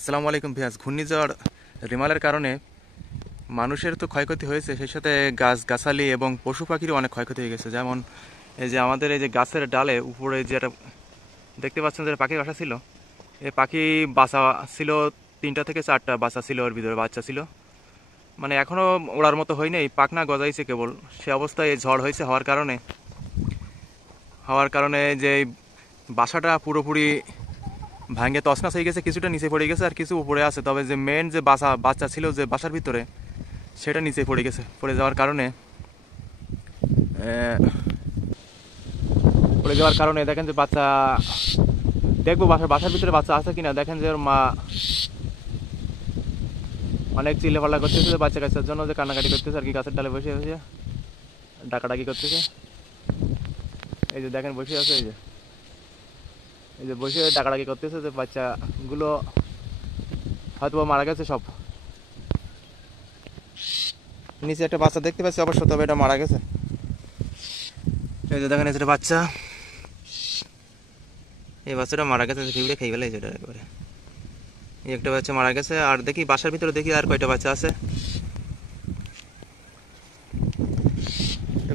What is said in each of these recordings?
আসসালামু আলাইকুম ভিয়াস। ঘূর্ণিঝড় রিমালের কারণে মানুষের তো ক্ষয়ক্ষতি হয়েছে, সেই সাথে গাছগাছালি এবং পশু পাখিরও অনেক ক্ষয়ক্ষতি হয়ে গেছে। যেমন এই যে আমাদের এই যে গাছের ডালে উপরে যেটা দেখতে পাচ্ছেন যে পাখির বাসা ছিল, এই পাখি বাসা ছিল 3টা থেকে 4টা বাচ্চা ছিল, ওর ভিতরে বাচ্চা ছিল। মানে এখনও ওড়ার মতো হয়নি, পাখনা গজাইছে কেবল। সে অবস্থায় এই ঝড় হয়েছে, হওয়ার কারণে যে বাসাটা পুরোপুরি ভাঙে তছনছ হয়ে গেছে, কিছুটা নিচে পড়ে গেছে আর কিছু উপরে আছে। তবে যে মেন যে বাচ্চা ছিল যে বাসার ভিতরে, সেটা নিচে পড়ে গেছে। পড়ে যাওয়ার কারণে দেখেন যে বাচ্চা, দেখবো বাসার ভিতরে বাচ্চা আছে কিনা। দেখেন যে ওর মা অনেক চিল্লাপাল্লা করতেছে, যে বাচ্চা কাচ্চার জন্য যে কান্নাকাটি করতেছে আর কি, গাছের ডালে বসে বসে ডাকাডাকি করতেছে। এই যে দেখেন বসে আছে, এই যে বসে ডাকাডাকি করতেছে, যে বাচ্চাগুলো হয়তো মারা গেছে সব। নিচে একটা বাচ্চা দেখতে পাচ্ছি অবশ্য, তবে এটা মারা গেছে। এই যে দেখেন এটা বাচ্চা, এই বাচ্চাটা মারা গেছে, ফিউড়ে খেয়ে ফেলে এটা একবারে। এই একটা বাচ্চা মারা গেছে। আর দেখি বাসার ভিতরে দেখি আর কয়টা বাচ্চা আছে।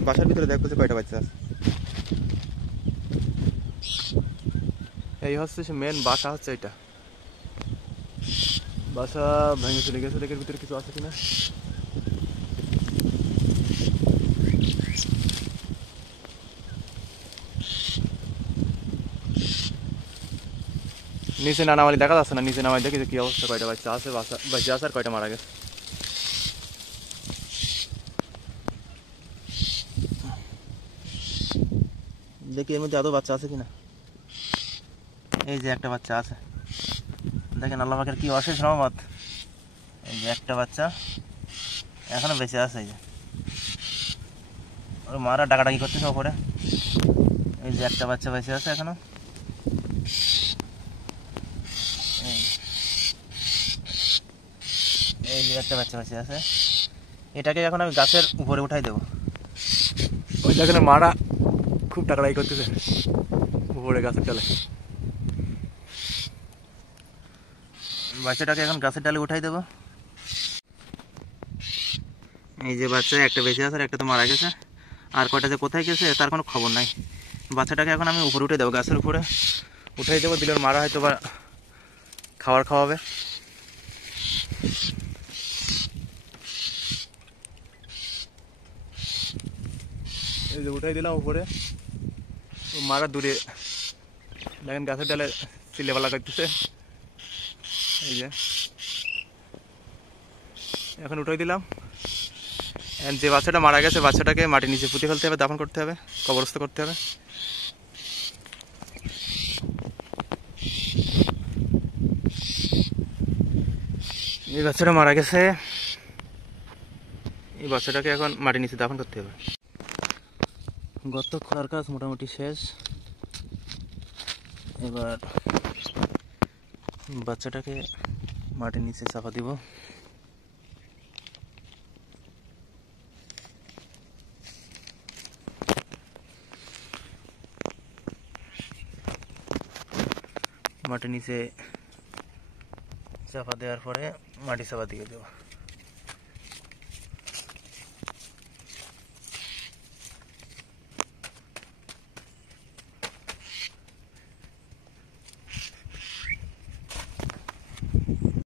বাসার ভিতরে দেখবো যে কয়টা বাচ্চা আছে। এই হচ্ছে মেন বাসা, হচ্ছে এটা বাসা ভেঙে চলে গেছে। দেখের ভিতরে কিছু আছে কিনা। নিচে নামালি দেখা যাচ্ছে না, নিচে নামাই দেখি যে কি অবস্থা, কয়টা বাচ্চা আছে, বাচ্চা আছে আর কয়টা মারা গেছে। দেখি এর মধ্যে আদৌ বাচ্চা আছে কিনা। এই যে একটা বাচ্চা আছে, দেখেন আল্লাহ পাকের কি অশেষ রহমত। এই যে একটা বাচ্চা এখনো বেঁচে আছে। এই যে ওর মারা ডাকাডাকি করতেছে ওপরে। এই যে একটা বাচ্চা বেঁচে আছে এখনো। এই যে একটা বাচ্চা বেঁচে আছে। এটাকে এখন আমি গাছের উপরে উঠাই দেবো। ওই দেখেন মারা খুব ডাকাডাকি করতেছে উপরে গাছের ডালে। বাচ্চাটাকে এখন গাছের ডালে উঠাই দেবো। এই যে বাচ্চা একটা বেঁচে আছে আর একটা তো মারা গেছে। আর কয়টা যে কোথায় গেছে তার কোনো খবর নাই। বাচ্চাটাকে এখন আমি উপরে উঠে দেবো, গাছের উপরে উঠাই দেবো। দিলে মারা হয়তো বা খাওয়াবে। এই যে উঠাই দিলাম উপরে, মারা দূরে দেখেন গাছের ডালে চিল্লাপাল্লা করতেছে। এই যে এখন উঠাই দিলাম। যে বাচ্চাটা মারা গেছে, বাচ্চাটাকে মাটির নিচে পুঁতে ফেলতে হবে, দাফন করতে হবে, কবরস্থ করতে হবে। এই বাচ্চাটা মারা গেছে, এই বাচ্চাটাকে এখন মাটির নিচে দাফন করতে হবে। গর্ত খোলার কাজ মোটামুটি শেষ। এবার বাচ্চাটাকে মাটির নিচে চাপা দিব। মাটির নিচে চাপা দেওয়ার পরে মাটি চাপা দিয়ে দেবো।